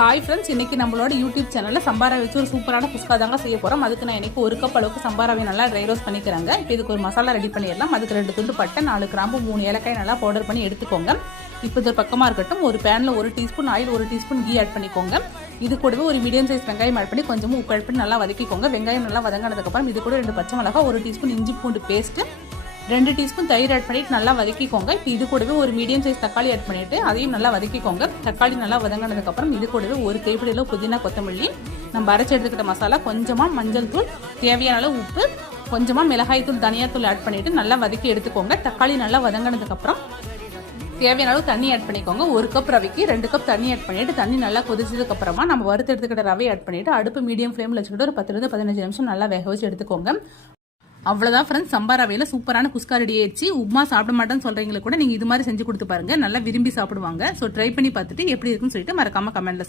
Hi friends, இன்னைக்கு நம்மளோட YouTube சேனலில் சம்பாரா வச்சு ஒரு சூப்பரான குஸ்கா தாங்க செய்ய போகிறோம். அதுக்கு நான் இன்னைக்கு 1 கப் அளவுக்கு சம்பாராவை நல்லா ட்ரை ரோஸ்ட் பண்ணிக்கிறாங்க. இப்போ இதுக்கு ஒரு மசாலா ரெடி பண்ணிடலாம். அதுக்கு 2 துண்டு பட்டை, 4 கிராம்பு, 3 ஏலக்காய் நல்லா பவுடர் பண்ணி எடுத்துக்கோங்க. இப்போ இது பக்கமாக இருக்கட்டும். ஒரு பேனில் 1 teaspoon oil, 1 teaspoon ghee add பண்ணிக்கோங்க. இது கூடவே ஒரு மீடியம் சைஸ் வெங்காயம் ஆட் பண்ணி கொஞ்சமாக உப்பு ஆட் பண்ணி நல்லா வதக்கிக்கோங்க. வெங்காயம் நல்லா வதங்கினதுக்கப்புறம் இது கூட 2 பச்சை மிளகாய், 1 டீஸ்பூன் இஞ்சி பூண்டு பேஸ்ட்டு, 2 டீஸ்பூன் தயிர் ஆட் பண்ணிட்டு நல்லா வதக்கிக்கோங்க. இப்போ இது கூடவே ஒரு மீடியம் சைஸ் தக்காளி ஆட் பண்ணிட்டு அதையும் நல்லா வதக்கிக்கோங்க. தக்காளி நல்லா வதங்கினதுக்கப்புறம் இது கூடவே ஒரு கைப்பிடியில் புதினா, கொத்தமல்லி, நம்ம அரைச்சி எடுத்துக்கிட்ட மசாலா, கொஞ்சமாக மஞ்சள் தூள், தேவையான அளவு உப்பு, கொஞ்சமாக மிளகாய் தூள், தனியாத்தூள் ஆட் பண்ணிட்டு நல்லா வதக்கி எடுத்துக்கோங்க. தக்காளி நல்லா வதங்கினதுக்கப்புறம் தேவையான அளவு தண்ணி ஆட் பண்ணிக்கோங்க. 1 கப் ரவைக்கு 2 கப் தண்ணி ஆட் பண்ணிட்டு தண்ணி நல்லா கொதிச்சதுக்கு அப்புறமா நம்ம வறுத்து எடுத்துக்கிட்ட ரவை ஆட் பண்ணிட்டு அடுப்பு மீடியம் ஃப்ளேமில் வச்சுக்கிட்டு ஒரு 10-15 நிமிஷம் நல்லா வேக வச்சு எடுத்துக்கோங்க. அவ்வளோதான் ஃப்ரெண்ட்ஸ், சம்பார் ரவையில் சூப்பரான குஸ்கா ரெடி ஆயிடுச்சு. உப்மா சாப்பிட மாட்டேன்னு சொல்றீங்களுக்கு கூட நீங்க இது மாதிரி செஞ்சு கொடுத்து பாருங்க, நல்லா விரும்பி சாப்பிடுவாங்க. ஸோ ட்ரை பண்ணி பார்த்துட்டு எப்படி இருக்குன்னு சொல்லிட்டு மறக்காம கமெண்ட்ல சொல்லுங்க.